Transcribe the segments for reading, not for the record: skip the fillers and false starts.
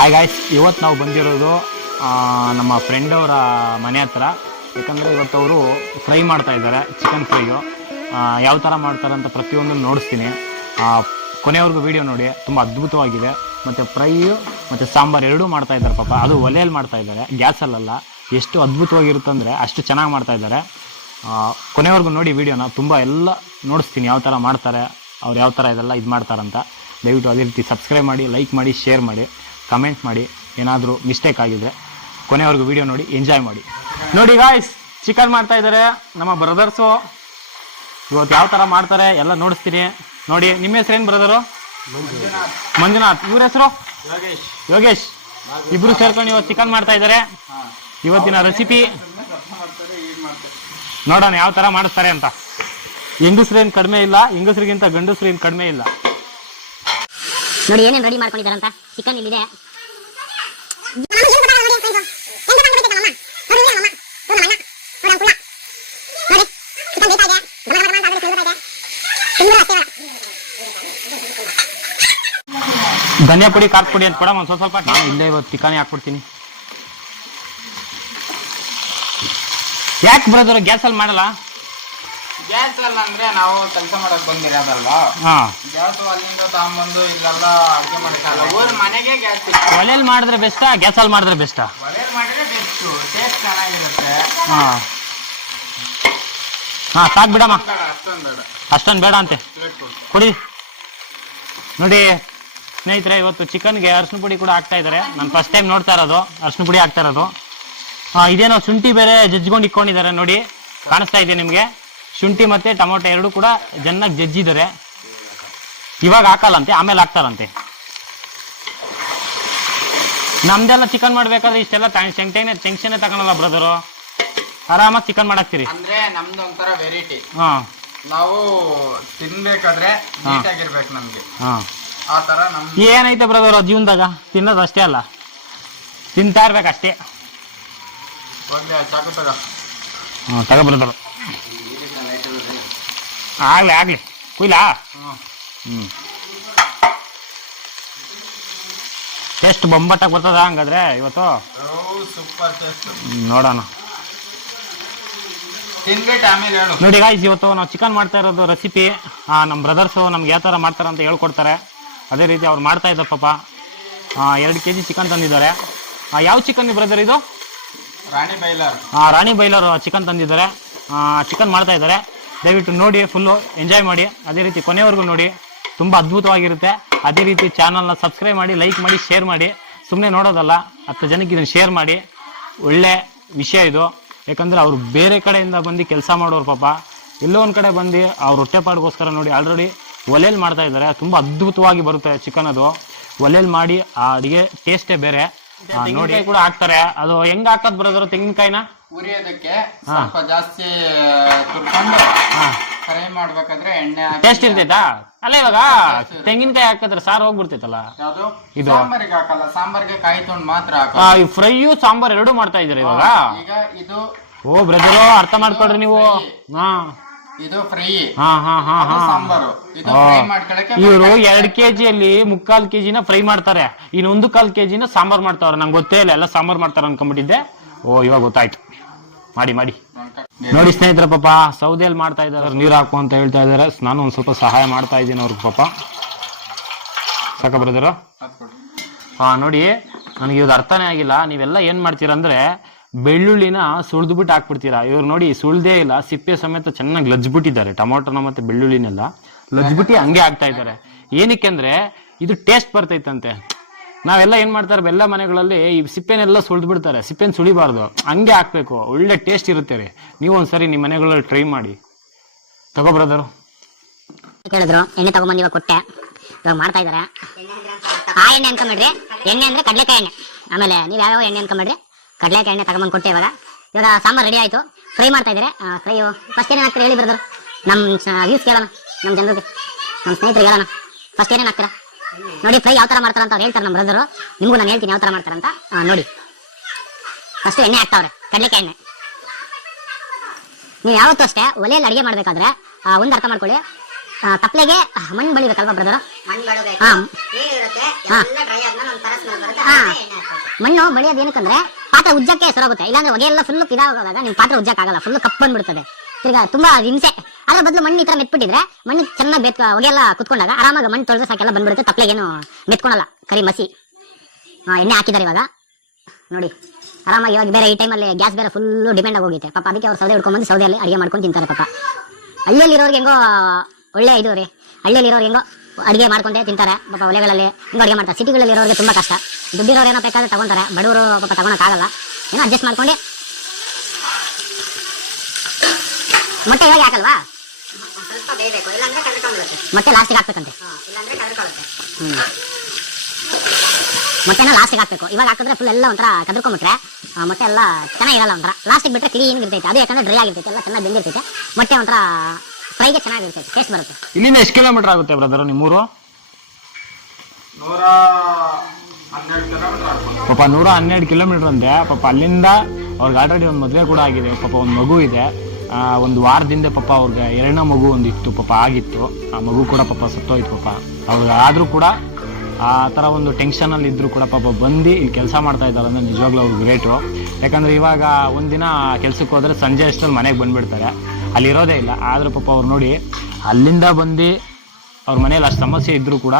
Hi guys, ಇವತ್ತು ನಾವು ಬಂದಿರೋದು ನಮ್ಮ ಫ್ರೆಂಡ್ ಅವರ ಮನೆ ಹತ್ರ. ಯಾಕಂದರೆ ಇವತ್ತು ಅವರು ಫ್ರೈ ಮಾಡ್ತಾ ಇದ್ದಾರೆ, ಚಿಕನ್ ಫ್ರೈಯು. ಯಾವ ಥರ ಮಾಡ್ತಾರೆ ಅಂತ ಪ್ರತಿಯೊಂದನ್ನು ನೋಡಿಸ್ತೀನಿ. ಕೊನೆವರೆಗೂ ವೀಡಿಯೋ ನೋಡಿ, ತುಂಬ ಅದ್ಭುತವಾಗಿದೆ. ಮತ್ತು ಫ್ರೈಯು ಮತ್ತು ಸಾಂಬಾರು ಎರಡೂ ಮಾಡ್ತಾ ಇದ್ದಾರೆ ಪಾಪ. ಅದು ಒಲೆಯಲ್ಲಿ ಮಾಡ್ತಾ ಇದ್ದಾರೆ, ಗ್ಯಾಸಲ್ಲ. ಎಷ್ಟು ಅದ್ಭುತವಾಗಿರುತ್ತಂದರೆ ಅಷ್ಟು ಚೆನ್ನಾಗಿ ಮಾಡ್ತಾ ಇದ್ದಾರೆ. ಕೊನೆವರೆಗೂ ನೋಡಿ ವೀಡಿಯೋನ, ತುಂಬ ಎಲ್ಲ ನೋಡಿಸ್ತೀನಿ ಯಾವ ಥರ ಮಾಡ್ತಾರೆ, ಅವ್ರು ಯಾವ ಥರ ಇದೆಲ್ಲ ಇದು ಮಾಡ್ತಾರಂತ. ದಯವಿಟ್ಟು ಅದೇ ರೀತಿ ಸಬ್ಸ್ಕ್ರೈಬ್ ಮಾಡಿ, ಲೈಕ್ ಮಾಡಿ, ಶೇರ್ ಮಾಡಿ, ಕಮೆಂಟ್ ಮಾಡಿ. ಏನಾದರೂ ಮಿಸ್ಟೇಕ್ ಆಗಿದ್ರೆ ಕೊನೆವರೆಗೂ ವೀಡಿಯೋ ನೋಡಿ, ಎಂಜಾಯ್ ಮಾಡಿ. ನೋಡಿ ಗಾಯ್ಸ್, ಚಿಕನ್ ಮಾಡ್ತಾ ಇದ್ದಾರೆ ನಮ್ಮ ಬ್ರದರ್ಸು. ಇವತ್ತು ಯಾವ ಥರ ಮಾಡ್ತಾರೆ ಎಲ್ಲ ನೋಡಿಸ್ತೀನಿ ನೋಡಿ. ನಿಮ್ಮ ಹೆಸರು ಏನು ಬ್ರದರು? ಮಂಜುನಾಥ್. ಇವ್ರ ಹೆಸರು ಯೋಗೇಶ್. ಇಬ್ರು ಸೇರ್ಕೊಂಡು ಇವತ್ತು ಚಿಕನ್ ಮಾಡ್ತಾ ಇದ್ದಾರೆ. ಇವತ್ತಿನ ರೆಸಿಪಿ ನೋಡೋಣ ಯಾವ ಥರ ಮಾಡಿಸ್ತಾರೆ ಅಂತ. ಹೆಂಗಸ್ರೇನು ಕಡಿಮೆ ಇಲ್ಲ, ಹೆಂಗಸ್ರಿಗಿಂತ ಗಂಡಸ್ರು ಏನು ಕಡಿಮೆ ಇಲ್ಲ. ನೋಡಿ ಏನೇನು ರೆಡಿ ಮಾಡ್ಕೊಂಡಿದ್ದಾರಂತ. ಚಿಕನ್ ಇಲ್ಲಿದೆ. ಧನಿಯಾ ಪುಡಿ, ಖಾರ ಪುಡಿ ಅಂತ ಕೊಡ ಒಂದು ಸ್ವಲ್ಪ. ನಾನು ಇಲ್ಲೇ ಇವತ್ತು ಚಿಕನ್ ಹಾಕ್ಬಿಡ್ತೀನಿ. ಯಾಕೆ ಬ್ರದರ್ ಗ್ಯಾಸಲ್ಲಿ ಮಾಡಲ್ಲ? ಗ್ಯಾಸ್ ಅಲ್ಲ ಅಂದ್ರೆ ನಾವು ಕೆಲಸ ಮಾಡಕ್ ಬಂದಿರೋದಲ್ವಾ. ಗ್ಯಾಸ್ ಅಲ್ಲಿಂದ ತಗೊಂಬಂದು ಇಲ್ಲೆಲ್ಲ ಅಡುಗೆ ಮಾಡಕ್ಕಲ್ಲ. ಊರ್ ಮನೆಗೆ ಗ್ಯಾಸ್. ಒಲೆಯಲ್ಲಿ ಮಾಡಿದ್ರೆ ಬೆಸ್ಟಾ, ಗ್ಯಾಸಲ್ಲಿ ಮಾಡಿದ್ರೆ ಬೆಸ್ಟಾ? ಒಲೆಯಲ್ಲಿ ಮಾಡಿದ್ರೆ ಬೆಸ್ಟ್, ಟೇಸ್ಟ್ ಚೆನ್ನಾಗಿರುತ್ತೆ. ಸಾಕು ಬಿಡಮ್ಮ, ಅಷ್ಟೊಂದು ಬೇಡ ಅಂತೆ ಕೊಡಿ. ನೋಡಿ ಸ್ನೇಹಿತರೆ, ಇವತ್ತು ಚಿಕನ್ಗೆ ಅರಿಶಿನ ಪುಡಿ ಕೂಡ ಹಾಕ್ತಾ ಇದ್ದಾರೆ. ನಾನು ಫಸ್ಟ್ ಟೈಮ್ ನೋಡ್ತಾ ಇರೋದು ಅರಿಶಿನ ಪುಡಿ ಹಾಕ್ತಾ ಇರೋದು. ಇದೇನೋ ಶುಂಠಿ ಬೇರೆ ಜಜ್ಜಿಕೊಂಡು ಇಟ್ಕೊಂಡಿದ್ದಾರೆ ನೋಡಿ, ಕಾಣಿಸ್ತಾ ಇದೆ ನಿಮಗೆ. ಶುಂಠಿ ಮತ್ತು ಟೊಮೊಟೊ ಎರಡೂ ಕೂಡ ಚೆನ್ನಾಗಿ ಜಜ್ಜಿದ್ದಾರೆ. ಇವಾಗ ಹಾಕಲ್ಲಂತೆ, ಆಮೇಲೆ ಹಾಕ್ತಾರಂತೆ. ನಮ್ದೆಲ್ಲ ಚಿಕನ್ ಮಾಡ್ಬೇಕಾದ್ರೆ ಇಷ್ಟೆಲ್ಲ ಟೆನ್ಷನ್ ತಗೊಳಲ್ಲ ಬ್ರದರು. ಆರಾಮಾಗಿ ಚಿಕನ್ ಮಾಡಾಕ್ತೀರಿ. ಅಂದ್ರೆ ನಮ್ದು ಒಂಥರ ವೆರೈಟಿ. ನಾವು ತಿನ್ಬೇಕಾದ್ರೆ ನೀಟಾಗಿರ್ಬೇಕು ನಮ್ಗೆ. ಆ ತರ ನಮ್ಗೆ ಏನೈತೆ ಬ್ರದರ್ ಜೀವನದಾಗ, ತಿನ್ನೋದು ಅಷ್ಟೇ ಅಲ್ಲ, ತಿಂತಾ ಇರ್ಬೇಕಷ್ಟೇ. ಚಾಕು ತಗ. ತಗೋ ಬ್ರದರು. ಆಗ್ಲಿ ಕುಯ್ಲಾ. ಟೇಸ್ಟ್ ಬೊಂಬಟ್ಟಾಗಿ ಬರ್ತದ ಹಂಗಾದ್ರೆ ಇವತ್ತು? Super taste. ನೋಡೋಣ, ತಿನ್ಬಿಟ್ಟು ಆಮೇಲೆ ಹೇಳು. ನೋಡಿ ಗಾಯ್ಸ್, ಇವತ್ತು ನಾವು ಚಿಕನ್ ಮಾಡ್ತಾ ಇರೋದು ರೆಸಿಪಿ ನಮ್ಮ ಬ್ರದರ್ಸು ನಮ್ಗೆ ಯಾವ ಥರ ಮಾಡ್ತಾರೆ ಅಂತ ಹೇಳ್ಕೊಡ್ತಾರೆ. ಅದೇ ರೀತಿ ಅವ್ರು ಮಾಡ್ತಾ ಇದ್ದಾರೆ ಪಾಪ. 2 kg ಚಿಕನ್ ತಂದಿದ್ದಾರೆ. ಯಾವ ಚಿಕನ್ ಬ್ರದರ್ ಇದು? ರಾಣಿ ಬೈಲರ್. ರಾಣಿ ಬೈಲರ್ ಚಿಕನ್ ತಂದಿದ್ದಾರೆ. ಚಿಕನ್ ಮಾಡ್ತಾ ಇದ್ದಾರೆ. ದಯವಿಟ್ಟು ನೋಡಿ, ಫುಲ್ಲು ಎಂಜಾಯ್ ಮಾಡಿ. ಅದೇ ರೀತಿ ಕೊನೆವರೆಗೂ ನೋಡಿ, ತುಂಬ ಅದ್ಭುತವಾಗಿರುತ್ತೆ. ಅದೇ ರೀತಿ ಚಾನಲ್ನ ಸಬ್ಸ್ಕ್ರೈಬ್ ಮಾಡಿ, ಲೈಕ್ ಮಾಡಿ, ಶೇರ್ ಮಾಡಿ. ಸುಮ್ಮನೆ ನೋಡೋದಲ್ಲ, 10 ಜನಕ್ಕೆ ಇದನ್ನು ಶೇರ್ ಮಾಡಿ. ಒಳ್ಳೆ ವಿಷಯ ಇದು. ಯಾಕಂದರೆ ಅವರು ಬೇರೆ ಕಡೆಯಿಂದ ಬಂದು ಕೆಲಸ ಮಾಡೋರು ಪಾಪ. ಎಲ್ಲೋ ಒಂದು ಕಡೆ ಬಂದು ಅವ್ರ ಹೊಟ್ಟೆಪಾಡಿಗೋಸ್ಕರ ನೋಡಿ ಆಲ್ರೆಡಿ ಒಲೆಯಲ್ಲಿ ಮಾಡ್ತಾ ಇದ್ದಾರೆ. ತುಂಬ ಅದ್ಭುತವಾಗಿ ಬರುತ್ತೆ ಚಿಕನ್. ಅದು ಒಲೆಯಲ್ಲಿ ಮಾಡಿ ಆ ಅಡುಗೆ ಟೇಸ್ಟೇ ಬೇರೆ. ನೋಡಿ ಕೂಡ ಹಾಕ್ತಾರೆ. ಅದು ಹೆಂಗ್ ಹಾಕೋದ್ ಬ್ರದರ್? ತೆಂಗಿನಕಾಯಿನ ಉರಿಯೋದಕ್ಕೆ ಸ್ವಲ್ಪ ಜಾಸ್ತಿ ತುರ್ಕೊಂಡು ಫ್ರೈ ಮಾಡ್ಬೇಕಾದ್ರೆ ಎಣ್ಣೆ ಟೇಸ್ಟ್ ಇರ್ತೈತಾ? ಅಲ್ಲ ಇವಾಗ ತೆಂಗಿನಕಾಯಿ ಹಾಕಿದ್ರೆ ಸಾರು ಹೋಗ್ಬಿಡ್ತೈತಲ್ಲ. ಯಾವುದು? ಇದು ಸಾಂಬಾರಿಗೆ ಹಾಕಲ್ಲ, ಸಾಂಬಾರಿಗೆ ಕಾಯಿ ತೊಗೊಂಡು ಮಾತ್ರ ಈ ಫ್ರೈಯು ಸಾಂಬಾರ್ ಎರಡೂ ಮಾಡ್ತಾ ಇದ್ದೀರಾ ಇವಾಗ? ಈಗ ಇದು ಓ ಬ್ರದರ್, ಅರ್ಥ ಮಾಡ್ಕೊಳ್ರಿ ನೀವು. ಇದು ಫ್ರೈ. ಸಾಂಬಾರು ಇವರು 2 kgಯಲ್ಲಿ 3/4 kgನ ಫ್ರೈ ಮಾಡ್ತಾರೆ. ಇನ್ನು 1/4 kgನ ಸಾಂಬಾರ್ ಮಾಡ್ತಾವ್ರೆ. ನಂಗೆ ಗೊತ್ತೇ ಇಲ್ಲ, ಎಲ್ಲ ಸಾಂಬಾರ್ ಮಾಡ್ತಾರ ಅನ್ಕೊಂಡ್ಬಿಟ್ಟಿದ್ದೆ. ಓ ಇವಾಗ ಗೊತ್ತಾಯ್ತು. ಮಾಡಿ ನೋಡಿ ಸ್ನೇಹಿತರ, ಪಾಪ ಸೌದೆಯಲ್ಲಿ ಮಾಡ್ತಾ ಇದ್ದಾರೆ. ನೀರು ಹಾಕು ಅಂತ ಹೇಳ್ತಾ ಇದ್ದಾರೆ. ನಾನು ಒಂದ್ ಸ್ವಲ್ಪ ಸಹಾಯ ಮಾಡ್ತಾ ಇದ್ದೀನಿ ಅವ್ರಿಗೆ ಪಾಪ. ಸಾಕ ಬ್ರದರ್? ನೋಡಿ, ನನಗೆ ಇವ್ದು ಅರ್ಥನೇ ಆಗಿಲ್ಲ. ನೀವೆಲ್ಲ ಏನ್ ಮಾಡ್ತೀರಾ ಅಂದ್ರೆ ಬೆಳ್ಳುಳ್ಳಿನ ಸುಳ್ದುಬಿಟ್ಟು ಹಾಕ್ಬಿಡ್ತೀರಾ. ಇವ್ರು ನೋಡಿ ಸುಳ್ದೇ ಇಲ್ಲ, ಸಿಪ್ಪೆ ಸಮೇತ ಚೆನ್ನಾಗಿ ಲಜ್ಬಿಟ್ಟಿದ್ದಾರೆ. ಟೊಮೊಟೊನ ಮತ್ತೆ ಬೆಳ್ಳುಳ್ಳಿನೆಲ್ಲ ಲಜ್ಬಿಟ್ಟು ಹಂಗೆ ಹಾಕ್ತಾ ಇದ್ದಾರೆ. ಏನಕ್ಕೆ ಅಂದ್ರೆ ಇದು ಟೇಸ್ಟ್ ಬರ್ತೈತಂತೆ. ನಾವೆಲ್ಲ ಏನ್ ಮಾಡ್ತಾರೆ, ಎಲ್ಲ ಮನೆಗಳಲ್ಲಿ ಈ ಸಿಪ್ಪೆನೆಲ್ಲ ಸುಳ್ದು ಬಿಡ್ತಾರೆ. ಸಿಪ್ಪೆನ ಸುಳಿಬಾರ್ದು, ಹಂಗೆ ಹಾಕ್ಬೇಕು. ಒಳ್ಳೆ ಟೇಸ್ಟ್ ಇರುತ್ತೆ ರೀ. ನೀವು ಒಂದ್ಸರಿ ನಿಮ್ಮ ಮನೆಗಳಲ್ಲಿ ಟ್ರೈ ಮಾಡಿ. ತಗೋ ಬ್ರದರು. ಹೇಳಿದ್ರು ಎಣ್ಣೆ ತಗೊಂಬಂದು ಇವಾಗ ಕೊಟ್ಟೆ. ಇವಾಗ ಮಾಡ್ತಾ ಇದಾರೆ. ಆ ಎಣ್ಣೆ ಅನ್ಕೊಂಬಿಡ್ರಿ, ಎಣ್ಣೆ ಅಂದ್ರೆ ಕಡಲೆಕಾಯಿ ಎಣ್ಣೆ. ಆಮೇಲೆ ನೀವು ಯಾವ್ಯಾವ ಎಣ್ಣೆ ಅನ್ಕೊಂಬಿಡ್ರಿ, ಕಡಲೆಕಾಯಿ ಎಣ್ಣೆ ತಗೊಂಬಂದು ಕೊಟ್ಟೆ. ಇವಾಗ ಸಾಂಬಾರು ರೆಡಿ ಆಯ್ತು. ಫ್ರೈ ಮಾಡ್ತಾ ಇದ್ದಾರೆ. ಫ್ರೈ ಫಸ್ಟ್ ಏನೇನು ಹಾಕ್ತೀರಾ ಹೇಳಿ ಬ್ರದರ್? ನಮ್ಮ ವ್ಯೂಸ್ ಕೇಳೋಣ, ನಮ್ಮ ಜನರಿಗೆ, ನಮ್ಮ ಸ್ನೇಹಿತರಿಗೆ ಹೇಳೋಣ. ಫಸ್ಟ್ ಏನೇನು ಹಾಕ್ತೀರಾ ನೋಡಿ. ಫ್ರೈ ಯಾವ ಥರ ಮಾಡ್ತಾರೆ ಅಂತ ಅವ್ರು ಹೇಳ್ತಾರೆ ನಮ್ಮ ಬ್ರದರು. ನಿಮಗೂ ನಾನು ಹೇಳ್ತೀನಿ ಯಾವ ಥರ ಮಾಡ್ತಾರೆ ಅಂತ ನೋಡಿ. ಫಸ್ಟ್ ಎಣ್ಣೆ ಹಾಕ್ತಾವ್ರೆ, ಕಡಲೆಕಾಯಿ ಎಣ್ಣೆ. ನೀವು ಯಾವತ್ತೂ ಅಷ್ಟೇ ಒಲೆಯಲ್ಲಿ ಅಡುಗೆ ಮಾಡಬೇಕಾದ್ರೆ ಒಂದು ಅರ್ಥ ಮಾಡ್ಕೊಳ್ಳಿ, ತಪ್ಲೆಗೆ ಮಣ್ಣು ಬಳಿಬೇಕಲ್ವಾ ಬ್ರದರ್? ಮಣ್ಣು ಬಡಬೇಕು, ಹಾ. ನೀರು ಇರುತ್ತೆ, ಹಾ. ಎಲ್ಲ ಡ್ರೈ ಆದ್ಮೇಲೆ ಒಂಥರ ಸ್ಮೆಲ್ ಬರುತ್ತೆ, ಹಾ. ಆಮೇಲೆ ಎಣ್ಣೆ ಹಾಕ್ಬೇಕು. ಮಣ್ಣು ಬಳಿಯೋದು ಏನಕ್ಕಂದ್ರೆ ಪಾತ್ರೆ ಉಜ್ಜಕ್ಕೆ ಸೊರಗುತ್ತೆ, ಇಲ್ಲಾಂದ್ರೆ ಹೊಗೆ ಎಲ್ಲ ಫುಲ್ ಇದಾಗೋದಾಗ ನಿಮ್ ಪಾತ್ರೆ ಉಜ್ಜಕ್ಕಾಗಲ್ಲ, ಫುಲ್ ಕಪ್ಪು ಬಂದ್ಬಿಡ್ತದೆ. ಈಗ ತುಂಬಾ ಹಿಂಸೆ. ಅದ್ರ ಬದಲು ಮಣ್ಣು ಈ ತರ ಮೆತ್ಬಿಟ್ಟಿದ್ರೆ ಮಣ್ಣು ಚೆನ್ನಾಗಿ ಹೊಗೆ ಎಲ್ಲ ಕುತ್ಕೊಂಡಾಗ ಆರಾಮಾಗಿ ಮಣ್ಣು ತೊಳೆದ್ರೆ ಸಾಕೆಲ್ಲ ಬಂದ್ಬಿಡುತ್ತೆ, ತಪ್ಲೆಗೇನು ಮೆತ್ಕೊಳಲ್ಲ, ಕರಿ ಮಸಿ. ಎಣ್ಣೆ ಹಾಕಿದ್ದಾರೆ ಇವಾಗ ನೋಡಿ ಆರಾಮಾಗಿ. ಇವಾಗ ಬೇರೆ ಈ ಟೈಮಲ್ಲಿ ಗ್ಯಾಸ್ ಬೇರೆ ಫುಲ್ ಡಿಪೆಂಡ್ ಆಗಿ ಹೋಗಿದೆ ಪಾಪ, ಅದಕ್ಕೆ ಅವ್ರು ಸೌದೆ ಹಿಡ್ಕೊಂಡ್ಬಂದು ಸೌದೆಯಲ್ಲಿ ಅಡಿಗೆ ಮಾಡ್ಕೊಂಡು ತಿಂತಾರೆ ಪಾಪ. ಹಳ್ಳಿಯಲ್ಲಿ ಇರೋರಿಗೆ ಹೆಂಗೋ ಒಳ್ಳೆ ಇದು ರೀ, ಹಳ್ಳಿಯಲ್ಲಿ ಇರೋರು ಹೆಂಗೋ ಅಡಿಗೆ ಮಾಡ್ಕೊಂಡೇ ತಿಂತಾರೆ ಪಾಪ, ಒಲೆಗಳಲ್ಲಿ ಹೆಂಗೋ ಅಡಿಗೆ ಮಾಡ್ತಾರೆ. ಸಿಟಿಗಳಲ್ಲಿ ಇರೋರಿಗೆ ತುಂಬಾ ಕಷ್ಟ, ದುಡ್ಡಿರೋರು ಏನೋ ಬೇಕಾದ್ರೆ ತಗೊಂತಾರೆ, ಬಡವರು ಪಾಪ ತಗೊಳಕ್ಕಾಗಲ್ಲ, ಏನೋ ಅಡ್ಜಸ್ಟ್ ಮಾಡ್ಕೊಂಡು. ಮೊಟ್ಟೆ ಇವಾಗ ಹಾಕಲ್ವಾ? ಸ್ವಲ್ಪ ಬೇಯಬೇಕು, ಇಲ್ಲಾಂದ್ರೆ ಕದ್ಕೊಂಡ್ಬಿಡುತ್ತೆ. ಮೊಟ್ಟೆ ಲಾಸ್ಟಿಗೆ ಹಾಕ್ಬೇಕಂತೆ. ಇಲ್ಲಾಂದ್ರೆ ಕದ್ಕೊಳ್ಳುತ್ತೆ. ಮೊಟ್ಟೆನ ಲಾಸ್ಟಿಗೆ ಹಾಕ್ಬೇಕು. ಇವಾಗ ಹಾಕಿದ್ರೆ ಫುಲ್ ಎಲ್ಲ ಒಂಥರ ಕದ್ಕೊಂಡ್ಬಿಟ್ರೆ ಮೊಟ್ಟೆ ಎಲ್ಲ ಚೆನ್ನಾಗಿರಲ್ಲ, ಒಂಥರ ಲಾಸ್ಟಿಗೆ ಬಿಟ್ಟರೆ ಕ್ಲೀನ್ ಇರ್ತೈತೆ. ಅದು ಯಾಕಂದ್ರೆ ಡ್ರೈ ಆಗಿರ್ತೈತೆ, ಎಲ್ಲ ಚೆನ್ನಾಗಿ ಬೆಂದಿರ್ತೈತೆ, ಮೊಟ್ಟೆ ಒಂಥರ ಫ್ರೈಗೆ ಚೆನ್ನಾಗಿರ್ತೈತೆ, ಟೇಸ್ಟ್ ಬರುತ್ತೆ. ಇಲ್ಲಿಂದ ಎಷ್ಟು ಕಿಲೋಮೀಟರ್ ಆಗುತ್ತೆ ಬ್ರದರ್ ನಿಮ್ಮೂರು? 112 ಕಿಲೋಮೀಟರ್ ಆಗ್ಬೋದು. ಪಾಪ 112 ಕಿಲೋಮೀಟರ್ ಅಂತೆ ಪಾಪ. ಅಲ್ಲಿಂದ ಅವ್ರಿಗೆ ಆಲ್ರೆಡಿ ಒಂದು ಮದುವೆ ಕೂಡ ಆಗಿದೆ ಪಾಪ, ಒಂದು ಮಗು ಇದೆ. ಒಂದು ವಾರದಿಂದ ಪಾಪ ಅವ್ರಿಗೆ 2ನೇ ಮಗು ಒಂದಿತ್ತು ಪಾಪ, ಆಗಿತ್ತು. ಆ ಮಗು ಕೂಡ ಪಾಪ ಸತ್ತೋಯ್ತು ಪಾಪ. ಅವ್ರಿಗೆ ಆದರೂ ಕೂಡ ಆ ಥರ ಒಂದು ಟೆನ್ಷನಲ್ಲಿ ಇದ್ದರೂ ಕೂಡ ಪಾಪ ಬಂದು ಇಲ್ಲಿ ಕೆಲಸ ಮಾಡ್ತಾ ಇದ್ದಾರೆ ಅಂದರೆ ನಿಜವಾಗ್ಲೂ ಅವ್ರಿಗೆ ಗ್ರೇಟು. ಯಾಕಂದರೆ ಇವಾಗ ಒಂದಿನ ಕೆಲ್ಸಕ್ಕೆ ಹೋದರೆ ಸಂಜೆ ಅಷ್ಟರಲ್ಲಿ ಮನೆಗೆ ಬಂದುಬಿಡ್ತಾರೆ, ಅಲ್ಲಿರೋದೇ ಇಲ್ಲ. ಆದರೂ ಪಾಪ ಅವ್ರು ನೋಡಿ ಅಲ್ಲಿಂದ ಬಂದು ಅವ್ರ ಮನೇಲಿ ಅಷ್ಟು ಸಮಸ್ಯೆ ಇದ್ದರೂ ಕೂಡ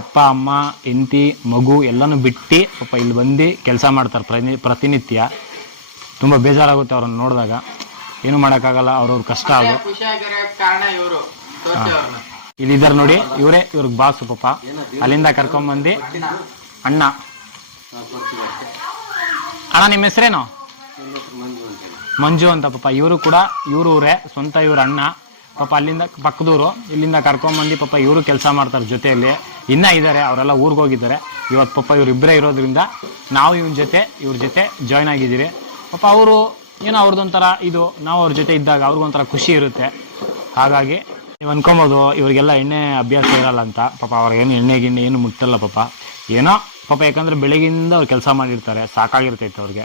ಅಪ್ಪ ಅಮ್ಮ ಹೆಂಡತಿ ಮಗು ಎಲ್ಲನೂ ಬಿಟ್ಟು ಪಾಪ ಇಲ್ಲಿ ಬಂದು ಕೆಲಸ ಮಾಡ್ತಾರೆ ಪ್ರತಿನಿತ್ಯ. ತುಂಬ ಬೇಜಾರಾಗುತ್ತೆ ಅವ್ರನ್ನ ನೋಡಿದಾಗ, ಏನು ಮಾಡೋಕ್ಕಾಗಲ್ಲ, ಅವ್ರವ್ರ ಕಷ್ಟ ಅದು. ಖುಷಿಯಾಗಿರೋ ಕಾರಣ ಇವರು ತೋರಿಸಿ ಇಲ್ಲಿದ್ದಾರೆ ನೋಡಿ, ಇವ್ರಿಗೆ ಬಾಸು ಪಾಪ. ಅಲ್ಲಿಂದ ಕರ್ಕೊಂಬಂದು ಅಣ್ಣ. ಅಣ್ಣ ನಿಮ್ಮ ಹೆಸರೇನು? ಮಂಜು ಅಂತ ಪಾಪ. ಇವರು ಕೂಡ ಊರೇ ಸ್ವಂತ, ಇವ್ರ ಅಣ್ಣ ಪಾಪ. ಅಲ್ಲಿಂದ ಪಕ್ಕದೂರು, ಇಲ್ಲಿಂದ ಕರ್ಕೊಂಬಂದು ಪಾಪ ಇವರು ಕೆಲಸ ಮಾಡ್ತಾರೆ ಜೊತೆಯಲ್ಲಿ. ಇನ್ನೂ ಇದ್ದಾರೆ, ಅವರೆಲ್ಲ ಊರಿಗೆ ಹೋಗಿದ್ದಾರೆ. ಇವತ್ತು ಪಾಪ ಇವರಿಬ್ಬರೇ ಇರೋದ್ರಿಂದ ನಾವು ಇವ್ರ ಜೊತೆ ಜಾಯ್ನ್ ಆಗಿದ್ದೀರಿ ಪಾಪ. ಅವರು ಏನೋ ಅವ್ರದ್ದೊಂಥರ ಇದು, ನಾವು ಅವ್ರ ಜೊತೆ ಇದ್ದಾಗ ಅವ್ರಿಗೊಂಥರ ಖುಷಿ ಇರುತ್ತೆ. ಹಾಗಾಗಿ ನೀವು ಅನ್ಕೊಬೋದು ಇವ್ರಿಗೆಲ್ಲ ಎಣ್ಣೆ ಅಭ್ಯಾಸ ಇರಲ್ಲ ಅಂತ ಪಾಪ. ಅವ್ರಿಗೇನು ಎಣ್ಣೆ ಗಿಣ್ಣೆ ಏನು ಮುಟ್ಟಲ್ಲ ಪಾಪ, ಏನೋ ಪಾಪ. ಯಾಕಂದರೆ ಬೆಳಗ್ಗಿಂದ ಅವ್ರು ಕೆಲಸ ಮಾಡಿರ್ತಾರೆ, ಸಾಕಾಗಿರ್ತೈತೆ ಅವ್ರಿಗೆ.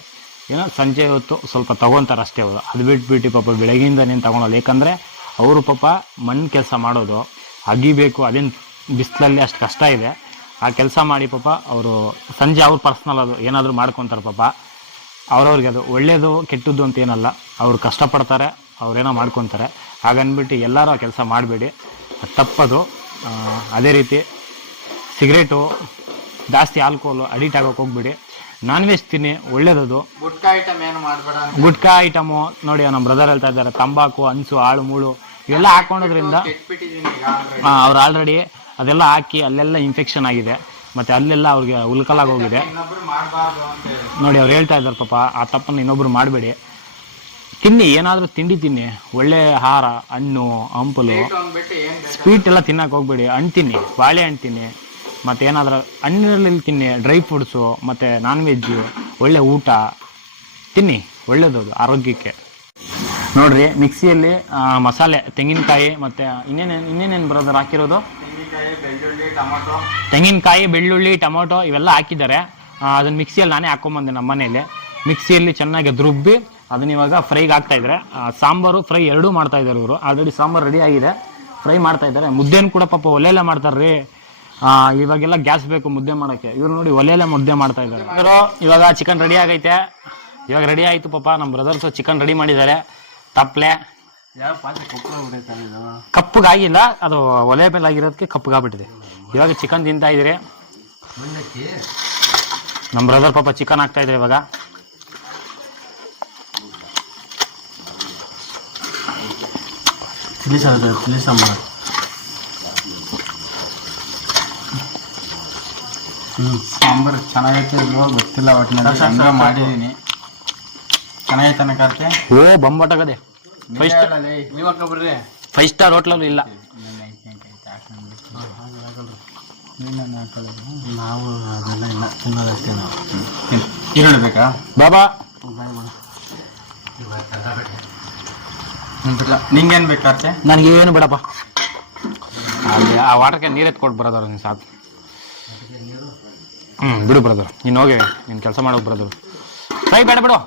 ಏನೋ ಸಂಜೆ ಹೊತ್ತು ಸ್ವಲ್ಪ ತೊಗೊತಾರೆ ಅಷ್ಟೇ ಅವರು. ಅದು ಬಿಟ್ಬಿಟ್ಟು ಪಾಪ ಬೆಳಗ್ಗಿಂದನೇನು ತೊಗೊಳಲ್ಲ. ಯಾಕಂದರೆ ಅವರು ಪಾಪ ಮಣ್ಣು ಕೆಲಸ ಮಾಡೋದು, ಅಗಿಬೇಕು, ಅದೇನು ಬಿಸಿಲಲ್ಲಿ ಅಷ್ಟು ಕಷ್ಟ ಇದೆ. ಆ ಕೆಲಸ ಮಾಡಿ ಪಾಪ ಅವರು ಸಂಜೆ ಅವ್ರ ಪರ್ಸ್ನಲ್ ಅದು ಏನಾದರೂ ಮಾಡ್ಕೊತಾರೆ ಪಾಪ. ಅವ್ರವ್ರಿಗೆ ಅದು ಒಳ್ಳೆಯದು ಕೆಟ್ಟದ್ದು ಅಂತ ಏನಲ್ಲ, ಅವ್ರು ಕಷ್ಟಪಡ್ತಾರೆ, ಅವ್ರೇನೋ ಮಾಡ್ಕೊತಾರೆ. ಹಾಗನ್ಬಿಟ್ಟು ಎಲ್ಲರೂ ಆ ಕೆಲಸ ಮಾಡಬೇಡಿ, ಅದು ತಪ್ಪದು. ಅದೇ ರೀತಿ ಸಿಗರೇಟು, ಜಾಸ್ತಿ ಆಲ್ಕೋಹಾಲು ಅಡಿಕ್ಟ್ ಆಗೋಕೆ ಹೋಗ್ಬೇಡಿ. ನಾನ್ ವೆಜ್ ತಿನ್ನಿ, ಒಳ್ಳೇದದು. ಗುಟ್ಕಾ ಐಟಮ್ ಏನು ಮಾಡಬೇಡ. ಗುಟ್ಕಾ ಐಟಮು ನೋಡಿ ನಮ್ಮ ಬ್ರದರ್ ಹೇಳ್ತಾ ಇದ್ದಾರೆ, ತಂಬಾಕು, ಹಂಚು, ಆಳು ಮೂಳು ಇವೆಲ್ಲ ಹಾಕೊಂಡೋದ್ರಿಂದ ಅವ್ರು ಆಲ್ರೆಡಿ ಅದೆಲ್ಲ ಹಾಕಿ ಅಲ್ಲೆಲ್ಲ ಇನ್ಫೆಕ್ಷನ್ ಆಗಿದೆ, ಮತ್ತು ಅಲ್ಲೆಲ್ಲ ಅವ್ರಿಗೆ ಉಲ್ಕಲಾಗಿ ಹೋಗಿದೆ ನೋಡಿ. ಅವ್ರು ಹೇಳ್ತಾ ಇದ್ದಾರೆ ಪಾಪ, ಆ ತಪ್ಪನ್ನು ಇನ್ನೊಬ್ರು ಮಾಡಬೇಡಿ. ತಿನ್ನಿ, ಏನಾದರೂ ತಿಂಡಿ ತಿನ್ನಿ, ಒಳ್ಳೆ ಆಹಾರ, ಹಣ್ಣು ಹಂಪಲು, ಸ್ವೀಟ್ ಎಲ್ಲ ತಿನ್ನಕ್ಕೆ ಹೋಗ್ಬೇಡಿ. ಹಣ್ಣು ತಿನ್ನಿ, ಬಾಳೆಹಣ್ಣು ತಿನ್ನಿ, ಮತ್ತು ಏನಾದರೂ ಹಣ್ಣಿನಲ್ಲಿ ತಿನ್ನಿ, ಡ್ರೈ ಫ್ರೂಟ್ಸು, ಮತ್ತು ನಾನ್ ವೆಜ್ಜು, ಒಳ್ಳೆ ಊಟ ತಿನ್ನಿ, ಒಳ್ಳೇದು ಆರೋಗ್ಯಕ್ಕೆ. ನೋಡ್ರಿ ಮಿಕ್ಸಿಯಲ್ಲಿ ಮಸಾಲೆ, ತೆಂಗಿನಕಾಯಿ ಮತ್ತು ಇನ್ನೇನೇನು ಬ್ರದರ್ ಹಾಕಿರೋದು? ತೆಂಗಿನಕಾಯಿ, ಬೆಳ್ಳುಳ್ಳಿ, ಟೊಮೊಟೊ ಇವೆಲ್ಲ ಹಾಕಿದ್ದಾರೆ. ಅದನ್ನು ಮಿಕ್ಸಿಯಲ್ಲಿ ನಾನೇ ಹಾಕ್ಕೊಂಬಂದೆ ನಮ್ಮ ಮನೇಲಿ. ಮಿಕ್ಸಿಯಲ್ಲಿ ಚೆನ್ನಾಗಿ ರುಬ್ಬಿ ಅದನ್ನ ಇವಾಗ ಫ್ರೈಗೆ ಹಾಕ್ತಾ ಇದ್ದಾರೆ. ಸಾಂಬಾರು ಫ್ರೈ ಎರಡೂ ಮಾಡ್ತಾ ಇದ್ದಾರೆ ಇವರು. ಆಲ್ರೆಡಿ ಸಾಂಬಾರು ರೆಡಿ ಆಗಿದೆ, ಫ್ರೈ ಮಾಡ್ತಾ ಇದ್ದಾರೆ. ಮುದ್ದೆನೂ ಕೂಡ ಪಾಪ ಒಲೆಯಲ್ಲೇ ಮಾಡ್ತಾರೆ ರೀ. ಇವಾಗೆಲ್ಲ ಗ್ಯಾಸ್ ಬೇಕು ಮುದ್ದೆ ಮಾಡೋಕ್ಕೆ, ಇವ್ರು ನೋಡಿ ಒಲೆಯಲ್ಲೇ ಮುದ್ದೆ ಮಾಡ್ತಾ ಇದ್ದಾರೆ. ಇವಾಗ ಚಿಕನ್ ರೆಡಿ ಆಗೈತೆ, ಇವಾಗ ರೆಡಿ ಆಯಿತು ಪಾಪ. ನಮ್ಮ ಬ್ರದರ್ಸು ಚಿಕನ್ ರೆಡಿ ಮಾಡಿದ್ದಾರೆ. ತಪ್ಪಲೆ ಕಪ್ಪಗಾಗಿಲ್ಲ, ಅದು ಒಲೆ ಮೇಲೆ ಆಗಿರೋದಕ್ಕೆ ಕಪ್ಪಗಾಗ್ಬಿಟ್ಟಿದೆ. ಇವಾಗ ಚಿಕನ್ ತಿಂತಾ ಇದ್ದೀರಿ. ನಮ್ಮ ಬ್ರದರ್ ಪಾಪ ಚಿಕನ್ ಹಾಕ್ತಾ ಇದ್ದಾರೆ ಇವಾಗ. ಸಾಂಬಾರು ಚೆನ್ನಾಗೈತೆ ಇಲ್ವೋ ಗೊತ್ತಿಲ್ಲ, ಒಟ್ಟಿನಲ್ಲಿ ಮಾಡಿದ್ದೀನಿ. ಚೆನ್ನಾಗೈತೆ ಕಾರ್ತೆ. ಓ ಬೊಂಬಾಟಾಗದೆ. ಫೈವ್ ಸ್ಟಾರ್ ಹೋಟ್ಲಲ್ಲೂ ಇಲ್ಲ. ನಾವು ಅದೆಲ್ಲ ಇಲ್ಲ, ತಿನ್ನೋದಷ್ಟೇ ನಾವು. ಈರುಳ್ಳಿ ಬೇಕಾ ಬಾಬಾ? ನಿಂಗೇನು ಬೇಕಾರ್ತೆ? ನನಗೇನು ಬೇಡಪ್ಪ. ಅಲ್ಲಿ ಆ ವಾಟರ್ಗೆ ನೀರು ಎತ್ಕೊಟ್ಟು ಬ್ರದರ್, ನೀನು ಸಾಕು. ಬಿಡು ಬ್ರದರ್, ನೀನು ಹೋಗಿ ನೀನು ಕೆಲಸ ಮಾಡೋದು ಬ್ರದರ್. ಫ್ರೈ ಬೇಡ ಬಿಡು,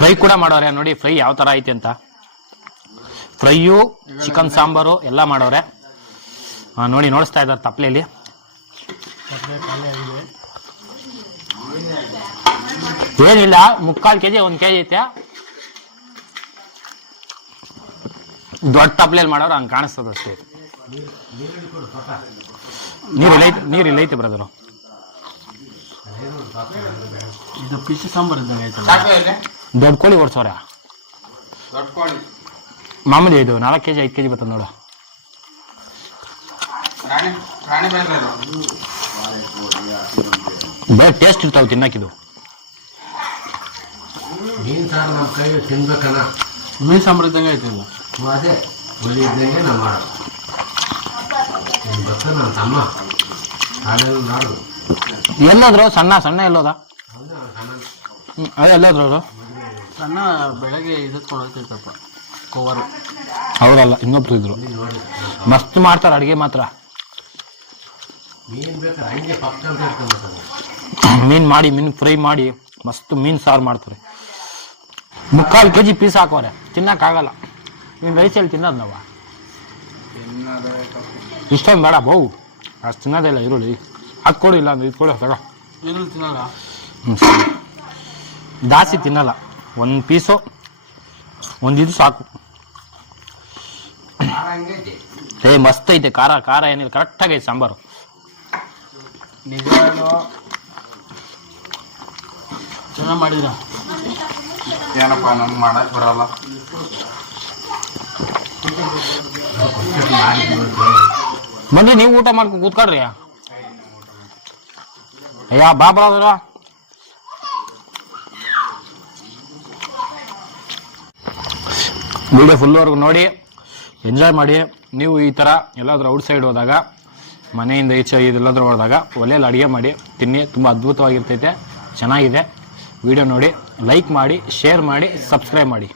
ಫ್ರೈ ಕೂಡ ಮಾಡೋರೆ ನೋಡಿ. ಫ್ರೈ ಯಾವ ಥರ ಐತೆ ಅಂತ ಫ್ರೈಯು ಚಿಕನ್ ಸಾಂಬಾರು ಎಲ್ಲ ಮಾಡವ್ರೆ. ನೋಡಿ ನೋಡಿಸ್ತಾ ಇದ್ದಾರೆ ತಪ್ಪಲೆಯಲ್ಲಿ. ಏನಿಲ್ಲ, 3/4 kg 1 kg ಐತೆ. ದೊಡ್ಡ ತಪ್ಪಲೆಯಲ್ಲಿ ಮಾಡೋರು ಹಂಗೆ ಕಾಣಿಸ್ತದ ಅಷ್ಟೇ. ನೀರು ಇಲ್ಲ ಐತೆ ಬ್ರದರು. ಇದು ಪಿಸಿ ಸಾಂಬಾರು ಇದ್ದಂಗೆ ಆಯ್ತಲ್ಲ. ಸಾಕು ಇದೆ ದೊಡ್ಡ ಕೋಳಿ ಓಡಿಸೋರ ದೊಡ್ಡ ಕೋಳಿ ಮಾಮೂಲಿ. ಇದು 4 kg 5 kg ಬರ್ತದೆ ನೋಡು. ರಾಣಿ ಬೇರೆ ಬೇರೆ ಟೇಸ್ಟ್ ಇರ್ತಾವೆ ತಿನ್ನಕ್ಕಿದು. ಮೀನು ಸಾರು ನಮ್ಮ ಕೈ ತಿನ್ಬೇಕನ್ನ ಮೀನು ಸಾಂಬಾರು ಇದ್ದಂಗೆ ಆಯ್ತಲ್ಲ. ಅದೇ ಒಲಿ ಇದ್ದಂಗೆ ನಾವು ಮಾಡೋದು. ಗೊತ್ತ ನನ್ನ ತಮ್ಮ ಹಾಲೆಲ್ಲ ಮಾಡೋದು. ಎಲ್ಲೋದ್ರು ಸಣ್ಣ ಸಣ್ಣ ಎಲ್ಲೋದ? ಹೌದಾ ಸಣ್ಣ ಅದೇ ಎಲ್ಲೋದ್ರು ಅವರು? ಸಣ್ಣ ಬೆಳಗ್ಗೆ ಇದತ್ಕೊಂಡು ಹೋಗ್ತಿರ್ತಪ್ಪ ಕವರು. ಅವರಲ್ಲ, ಇನ್ನೊಬ್ರು ಇದ್ರು. ನೋಡಿ ಮಸ್ತ್ ಮಾಡ್ತಾರೆ ಅಡುಗೆ ಮಾತ್ರ. ಮೀನು ಬೇಕಾದ್ರೆ ಹಂಗೆ ಪಕ್ಕದಲ್ಲಿ ಇರ್ಕೊಂಡು ಮೀನು ಮಾಡಿ, ಮೀನು ಫ್ರೈ ಮಾಡಿ ಮಸ್ತ್ ಮೀನು ಸಾರು ಮಾಡ್ತಾರೆ. 3/4 kg ಪೀಸ್ ಹಾಕೋರೆ, ತಿನ್ನಕ್ಕಾಗಲ್ಲ. ನೀನು ರೈಸಲ್ಲಿ ತಿನ್ನೋದು ನಾವು ಇಷ್ಟೊಂದು ಬೇಡ ಬಹು, ಅಷ್ಟು ತಿನ್ನೋದೇ ಇಲ್ಲ. ಈರುಳ್ಳಿ ಹಾಕ್ಕೊಡಿ, ಇಲ್ಲ ಅಂದ್ರೆ ಇಟ್ಕೊಡಿ ತಗೋ. ಈರುಳ್ಳಿ ತಿನ್ನಲ್ಲ. ಸರಿ, ಜಾಸ್ತಿ ತಿನ್ನಲ್ಲ. 1 ಪೀಸು 1 ಇದು ಸಾಕು. ಏ ಮಸ್ತ್ ಐತೆ, ಖಾರ ಖಾರ ಏನಿಲ್ಲ, ಕರೆಕ್ಟಾಗೈತೆ ಸಾಂಬಾರು. ನಿಜವಾಗ್ಲೂ ಚೆನ್ನಾಗಿ ಮಾಡಿದ್ರ. ಏನಪ್ಪ ನಮ್ಗೆ ಮಾಡಕ್ ಬರಲ್ಲ. ಬನ್ನಿ ನೀವು ಊಟ ಮಾಡ್ಕೊಂಡು ಕೂತ್ಕೊಳ್ರಿ. ಅಯ್ಯ ಬಾಬ್ರ ವಿಡಿಯೋ ಫುಲ್ವರೆಗೂ ನೋಡಿ ಎಂಜಾಯ್ ಮಾಡಿ. ನೀವು ಈ ಥರ ಎಲ್ಲಾದ್ರೂ ಔಟ್ ಸೈಡ್ ಹೋದಾಗ, ಮನೆಯಿಂದ ಈಚೆ ಇದೆಲ್ಲಾದ್ರೂ ಹೋದಾಗ ಒಲೆಯಲ್ಲಿ ಅಡುಗೆ ಮಾಡಿ ತಿನ್ನಿ. ತುಂಬ ಅದ್ಭುತವಾಗಿರ್ತೈತೆ, ಚೆನ್ನಾಗಿದೆ. ವಿಡಿಯೋ ನೋಡಿ, ಲೈಕ್ ಮಾಡಿ, ಶೇರ್ ಮಾಡಿ, ಸಬ್ಸ್ಕ್ರೈಬ್ ಮಾಡಿ.